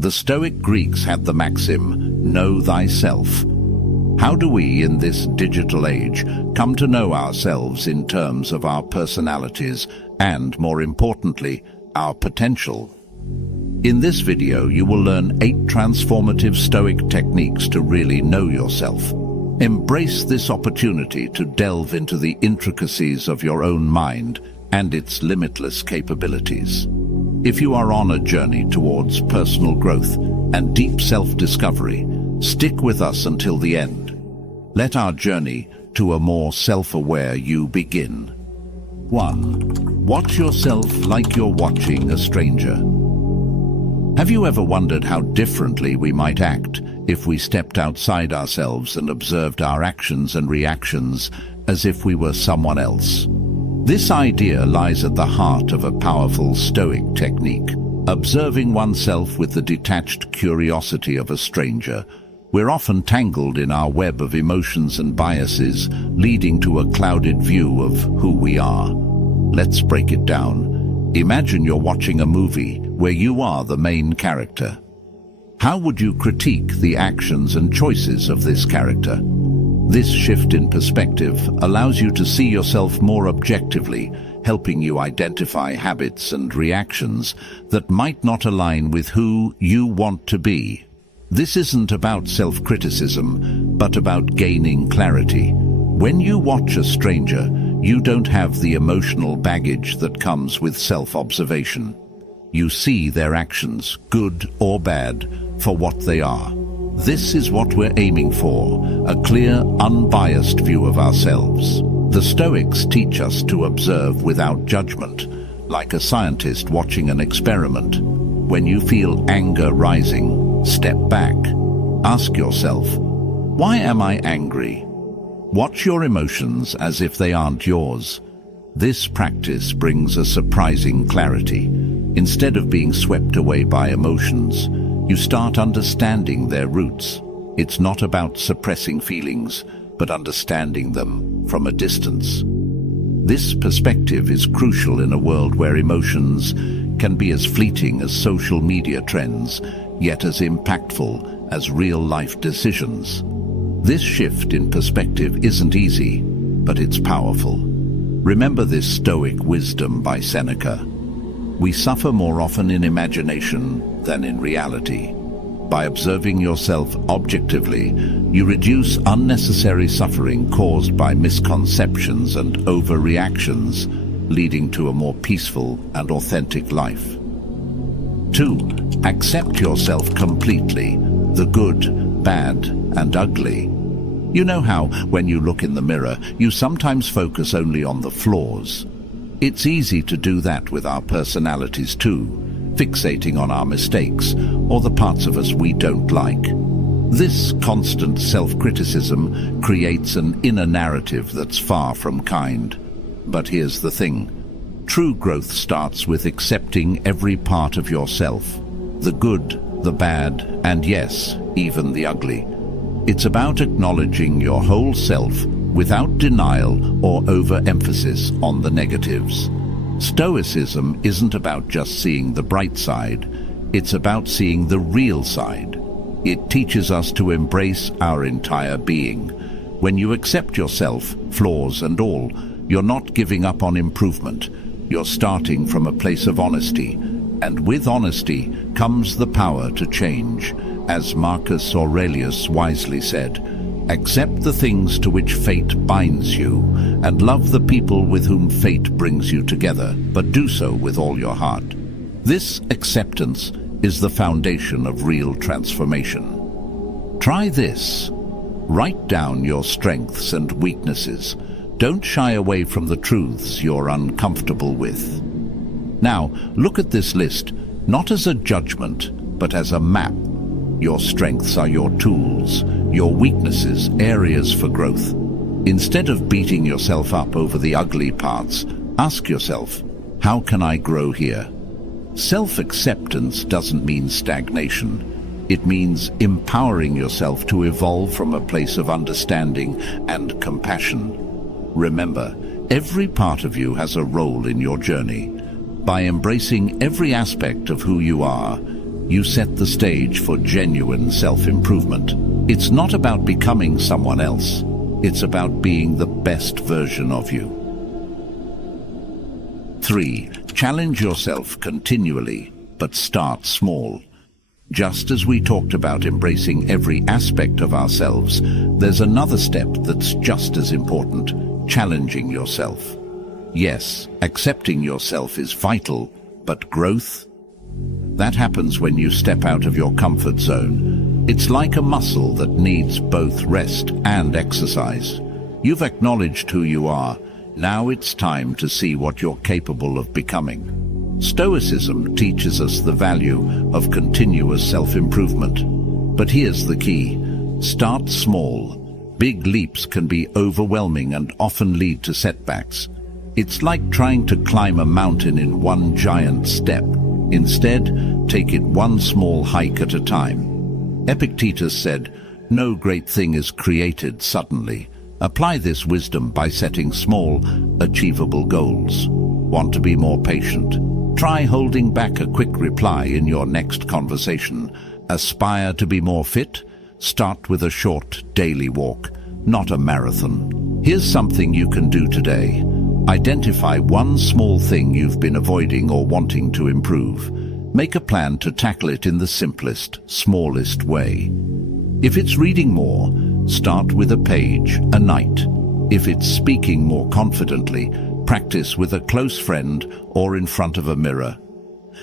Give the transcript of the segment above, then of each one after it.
The Stoic Greeks had the maxim, know thyself. How do we, in this digital age, come to know ourselves in terms of our personalities and, more importantly, our potential? In this video, you will learn 8 transformative Stoic techniques to really know yourself. Embrace this opportunity to delve into the intricacies of your own mind and its limitless capabilities. If you are on a journey towards personal growth and deep self-discovery, stick with us until the end. Let our journey to a more self-aware you begin. 1. Watch yourself like you're watching a stranger. Have you ever wondered how differently we might act if we stepped outside ourselves and observed our actions and reactions as if we were someone else? This idea lies at the heart of a powerful Stoic technique. Observing oneself with the detached curiosity of a stranger, we're often tangled in our web of emotions and biases, leading to a clouded view of who we are. Let's break it down. Imagine you're watching a movie where you are the main character. How would you critique the actions and choices of this character? This shift in perspective allows you to see yourself more objectively, helping you identify habits and reactions that might not align with who you want to be. This isn't about self-criticism, but about gaining clarity. When you watch a stranger, you don't have the emotional baggage that comes with self-observation. You see their actions, good or bad, for what they are. This is what we're aiming for, a clear, unbiased view of ourselves. The Stoics teach us to observe without judgment, like a scientist watching an experiment. When you feel anger rising, step back. Ask yourself, why am I angry? Watch your emotions as if they aren't yours. This practice brings a surprising clarity. Instead of being swept away by emotions, you start understanding their roots. It's not about suppressing feelings, but understanding them from a distance. This perspective is crucial in a world where emotions can be as fleeting as social media trends, yet as impactful as real-life decisions. This shift in perspective isn't easy, but it's powerful. Remember this Stoic wisdom by Seneca. We suffer more often in imagination than in reality. By observing yourself objectively, you reduce unnecessary suffering caused by misconceptions and overreactions, leading to a more peaceful and authentic life. 2. Accept yourself completely, the good, bad, and ugly. You know how, when you look in the mirror, you sometimes focus only on the flaws. It's easy to do that with our personalities too, fixating on our mistakes or the parts of us we don't like. This constant self-criticism creates an inner narrative that's far from kind. But here's the thing. True growth starts with accepting every part of yourself, the good, the bad, and yes, even the ugly. It's about acknowledging your whole self without denial or overemphasis on the negatives. Stoicism isn't about just seeing the bright side, it's about seeing the real side. It teaches us to embrace our entire being. When you accept yourself, flaws and all, you're not giving up on improvement. You're starting from a place of honesty, and with honesty comes the power to change. As Marcus Aurelius wisely said, accept the things to which fate binds you, and love the people with whom fate brings you together, but do so with all your heart. This acceptance is the foundation of real transformation. Try this. Write down your strengths and weaknesses. Don't shy away from the truths you're uncomfortable with. Now, look at this list, not as a judgment, but as a map. Your strengths are your tools, your weaknesses, areas for growth. Instead of beating yourself up over the ugly parts, ask yourself, how can I grow here? Self-acceptance doesn't mean stagnation. It means empowering yourself to evolve from a place of understanding and compassion. Remember, every part of you has a role in your journey. By embracing every aspect of who you are, you set the stage for genuine self-improvement. It's not about becoming someone else. It's about being the best version of you. 3. Challenge yourself continually, but start small. Just as we talked about embracing every aspect of ourselves, there's another step that's just as important: challenging yourself. Yes, accepting yourself is vital, but growth? That happens when you step out of your comfort zone. It's like a muscle that needs both rest and exercise. You've acknowledged who you are. Now it's time to see what you're capable of becoming. Stoicism teaches us the value of continuous self-improvement. But here's the key: start small. Big leaps can be overwhelming and often lead to setbacks. It's like trying to climb a mountain in one giant step. Instead, take it one small hike at a time. Epictetus said, "No great thing is created suddenly." Apply this wisdom by setting small, achievable goals. Want to be more patient? Try holding back a quick reply in your next conversation. Aspire to be more fit? Start with a short daily walk, not a marathon. Here's something you can do today. Identify one small thing you've been avoiding or wanting to improve. Make a plan to tackle it in the simplest, smallest way. If it's reading more, start with a page a night. If it's speaking more confidently, practice with a close friend or in front of a mirror.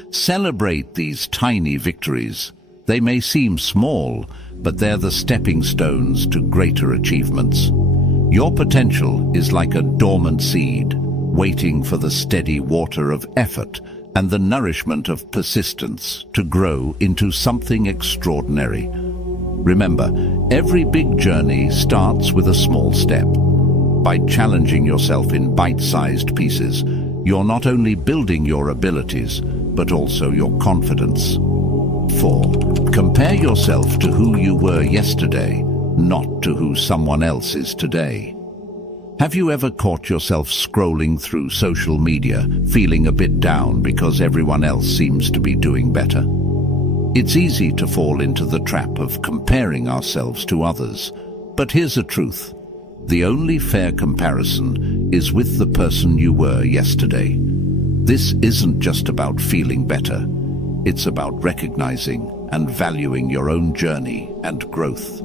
Celebrate these tiny victories. They may seem small, but they're the stepping stones to greater achievements. Your potential is like a dormant seed, waiting for the steady water of effort and the nourishment of persistence to grow into something extraordinary. Remember, every big journey starts with a small step. By challenging yourself in bite-sized pieces, you're not only building your abilities, but also your confidence. 4. Compare yourself to who you were yesterday, not to who someone else is today. Have you ever caught yourself scrolling through social media, feeling a bit down because everyone else seems to be doing better? It's easy to fall into the trap of comparing ourselves to others. But here's the truth. The only fair comparison is with the person you were yesterday. This isn't just about feeling better. It's about recognizing and valuing your own journey and growth.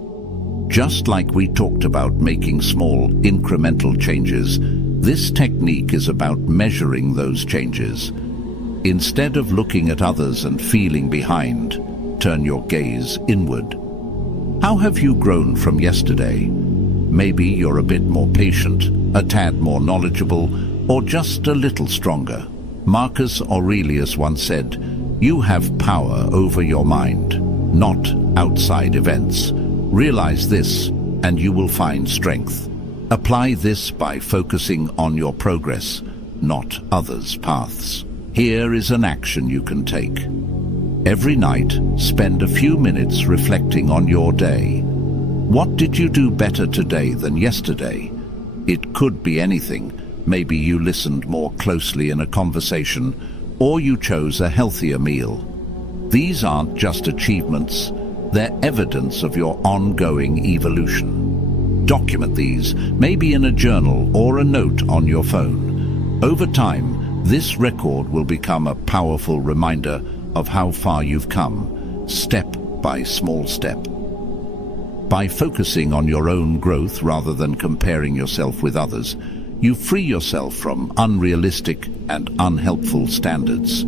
Just like we talked about making small, incremental changes, this technique is about measuring those changes. Instead of looking at others and feeling behind, turn your gaze inward. How have you grown from yesterday? Maybe you're a bit more patient, a tad more knowledgeable, or just a little stronger. Marcus Aurelius once said, "You have power over your mind, not outside events." Realize this, and you will find strength. Apply this by focusing on your progress, not others' paths. Here is an action you can take. Every night, spend a few minutes reflecting on your day. What did you do better today than yesterday? It could be anything. Maybe you listened more closely in a conversation, or you chose a healthier meal. These aren't just achievements. They're evidence of your ongoing evolution. Document these, maybe in a journal or a note on your phone. Over time, this record will become a powerful reminder of how far you've come, step by small step. By focusing on your own growth rather than comparing yourself with others, you free yourself from unrealistic and unhelpful standards.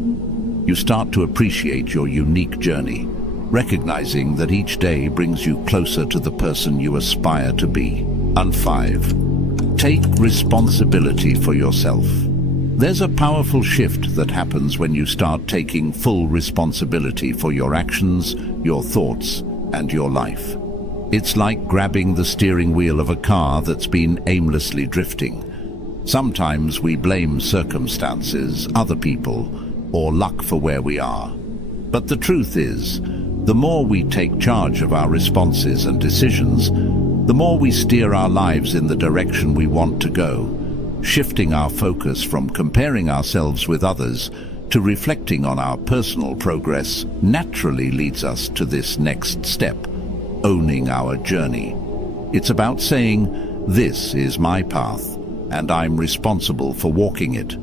You start to appreciate your unique journey, recognizing that each day brings you closer to the person you aspire to be. And 5, take responsibility for yourself. There's a powerful shift that happens when you start taking full responsibility for your actions, your thoughts, and your life. It's like grabbing the steering wheel of a car that's been aimlessly drifting. Sometimes we blame circumstances, other people, or luck for where we are. But the truth is, the more we take charge of our responses and decisions, the more we steer our lives in the direction we want to go, shifting our focus from comparing ourselves with others to reflecting on our personal progress naturally leads us to this next step, owning our journey. It's about saying, "This is my path, and I'm responsible for walking it."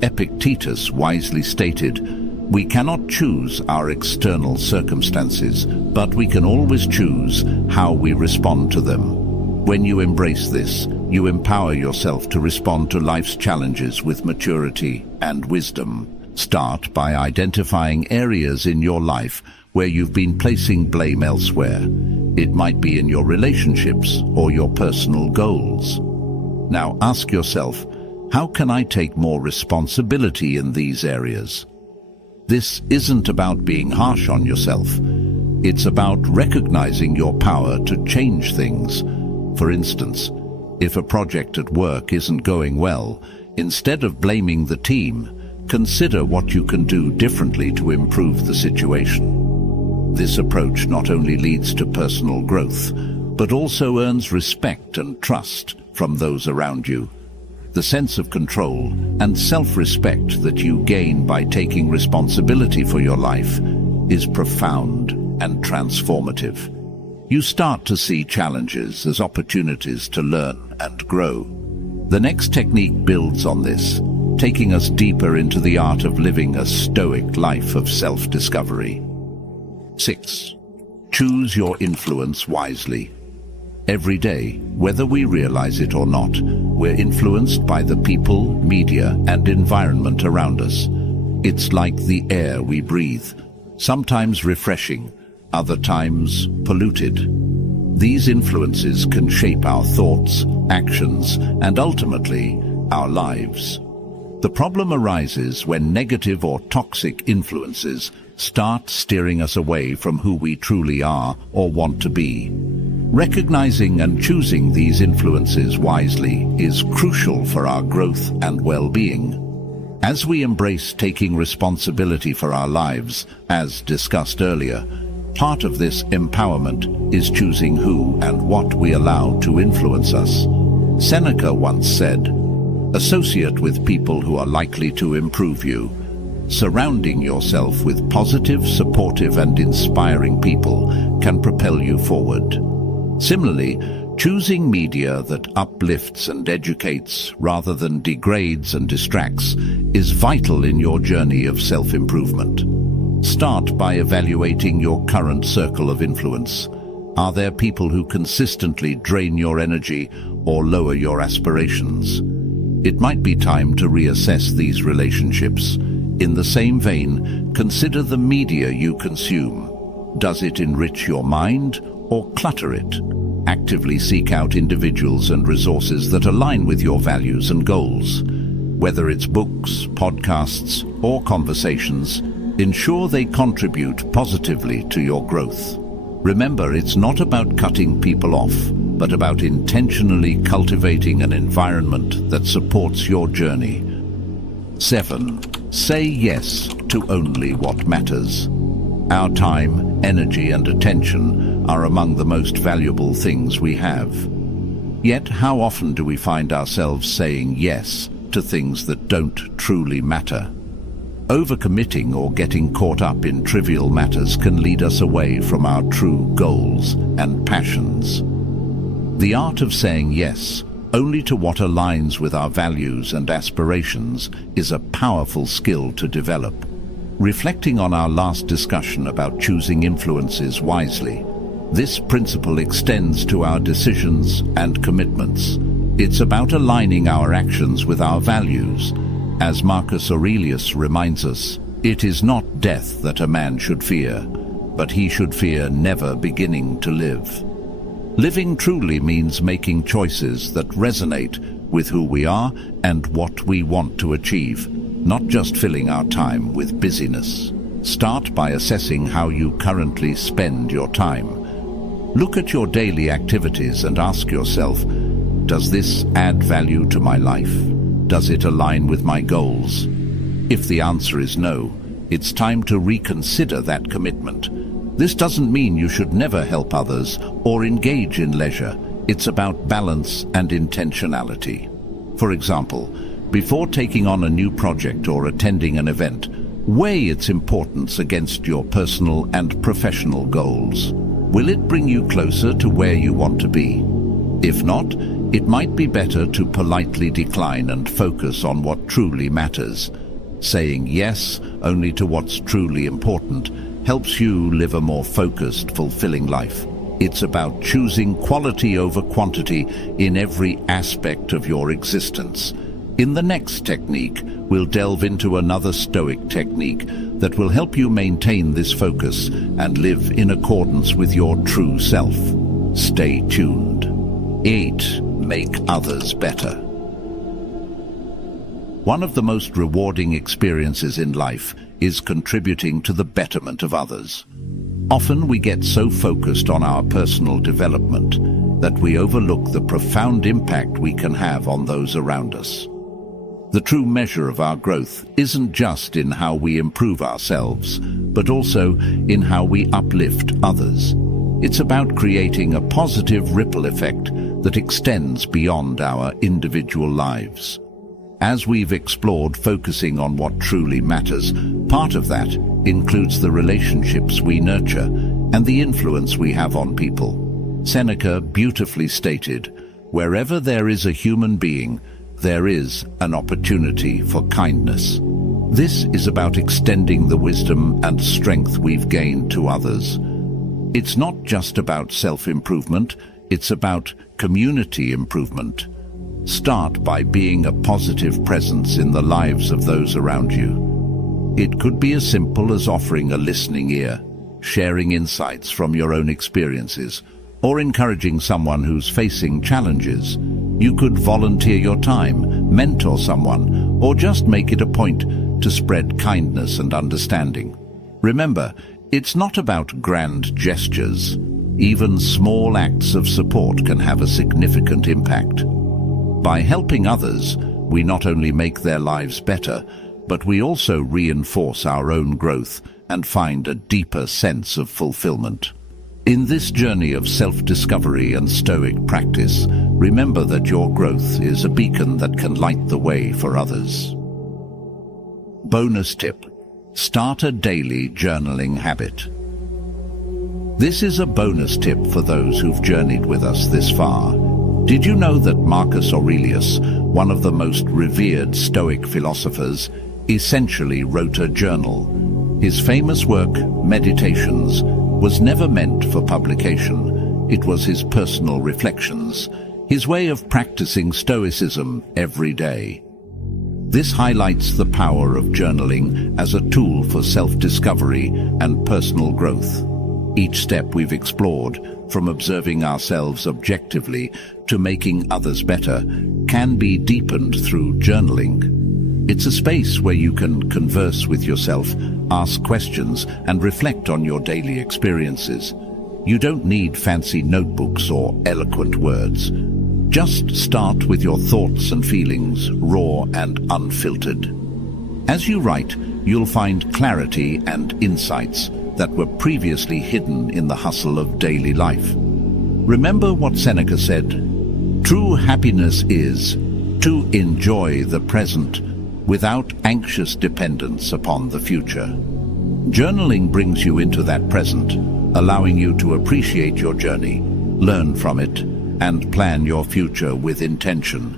Epictetus wisely stated, "We cannot choose our external circumstances, but we can always choose how we respond to them." When you embrace this, you empower yourself to respond to life's challenges with maturity and wisdom. Start by identifying areas in your life where you've been placing blame elsewhere. It might be in your relationships or your personal goals. Now ask yourself, how can I take more responsibility in these areas? This isn't about being harsh on yourself. It's about recognizing your power to change things. For instance, if a project at work isn't going well, instead of blaming the team, consider what you can do differently to improve the situation. This approach not only leads to personal growth, but also earns respect and trust from those around you. The sense of control and self-respect that you gain by taking responsibility for your life is profound and transformative. You start to see challenges as opportunities to learn and grow. The next technique builds on this, taking us deeper into the art of living a stoic life of self-discovery. 6. Choose your influence wisely. Every day, whether we realize it or not, we're influenced by the people, media, and environment around us. It's like the air we breathe, sometimes refreshing, other times polluted. These influences can shape our thoughts, actions, and ultimately, our lives. The problem arises when negative or toxic influences start steering us away from who we truly are or want to be. Recognizing and choosing these influences wisely is crucial for our growth and well-being. As we embrace taking responsibility for our lives, as discussed earlier, part of this empowerment is choosing who and what we allow to influence us. Seneca once said, "Associate with people who are likely to improve you." Surrounding yourself with positive, supportive, and inspiring people can propel you forward. Similarly, choosing media that uplifts and educates rather than degrades and distracts is vital in your journey of self-improvement. Start by evaluating your current circle of influence. Are there people who consistently drain your energy or lower your aspirations? It might be time to reassess these relationships. In the same vein, consider the media you consume. Does it enrich your mind or clutter it? Actively seek out individuals and resources that align with your values and goals. Whether it's books, podcasts, or conversations, ensure they contribute positively to your growth. Remember, it's not about cutting people off, but about intentionally cultivating an environment that supports your journey. 7. Say yes to only what matters. Our time, energy, and attention are among the most valuable things we have. Yet, how often do we find ourselves saying yes to things that don't truly matter? Overcommitting or getting caught up in trivial matters can lead us away from our true goals and passions. The art of saying yes only to what aligns with our values and aspirations is a powerful skill to develop. Reflecting on our last discussion about choosing influences wisely, this principle extends to our decisions and commitments. It's about aligning our actions with our values. As Marcus Aurelius reminds us, it is not death that a man should fear, but he should fear never beginning to live. Living truly means making choices that resonate with who we are and what we want to achieve, not just filling our time with busyness. Start by assessing how you currently spend your time. Look at your daily activities and ask yourself, does this add value to my life? Does it align with my goals? If the answer is no, it's time to reconsider that commitment. This doesn't mean you should never help others or engage in leisure. It's about balance and intentionality. For example, before taking on a new project or attending an event, Weigh its importance against your personal and professional goals. Will it bring you closer to where you want to be? If not, it might be better to politely decline and focus on what truly matters. Saying yes only to what's truly important helps you live a more focused, fulfilling life. It's about choosing quality over quantity in every aspect of your existence. In the next technique, we'll delve into another Stoic technique that will help you maintain this focus and live in accordance with your true self. Stay tuned. 8. Make others better. One of the most rewarding experiences in life is contributing to the betterment of others. Often we get so focused on our personal development that we overlook the profound impact we can have on those around us. The true measure of our growth isn't just in how we improve ourselves, but also in how we uplift others. It's about creating a positive ripple effect that extends beyond our individual lives. As we've explored focusing on what truly matters, part of that includes the relationships we nurture and the influence we have on people. Seneca beautifully stated, "Wherever there is a human being, there is an opportunity for kindness." This is about extending the wisdom and strength we've gained to others. It's not just about self-improvement, it's about community improvement. Start by being a positive presence in the lives of those around you. It could be as simple as offering a listening ear, sharing insights from your own experiences, or encouraging someone who's facing challenges. You could volunteer your time, mentor someone, or just make it a point to spread kindness and understanding. Remember, it's not about grand gestures. Even small acts of support can have a significant impact. By helping others, we not only make their lives better, but we also reinforce our own growth and find a deeper sense of fulfillment. In this journey of self-discovery and Stoic practice, remember that your growth is a beacon that can light the way for others. Bonus tip: start a daily journaling habit. This is a bonus tip for those who've journeyed with us this far. Did you know that Marcus Aurelius, one of the most revered Stoic philosophers, essentially wrote a journal? His famous work, Meditations, was never meant for publication. It was his personal reflections, his way of practicing Stoicism every day. This highlights the power of journaling as a tool for self-discovery and personal growth. Each step we've explored, from observing ourselves objectively to making others better, can be deepened through journaling. It's a space where you can converse with yourself, ask questions, and reflect on your daily experiences. You don't need fancy notebooks or eloquent words. Just start with your thoughts and feelings, raw and unfiltered. As you write, you'll find clarity and insights that were previously hidden in the hustle of daily life. Remember what Seneca said, "True happiness is to enjoy the present without anxious dependence upon the future." Journaling brings you into that present, allowing you to appreciate your journey, learn from it, and plan your future with intention.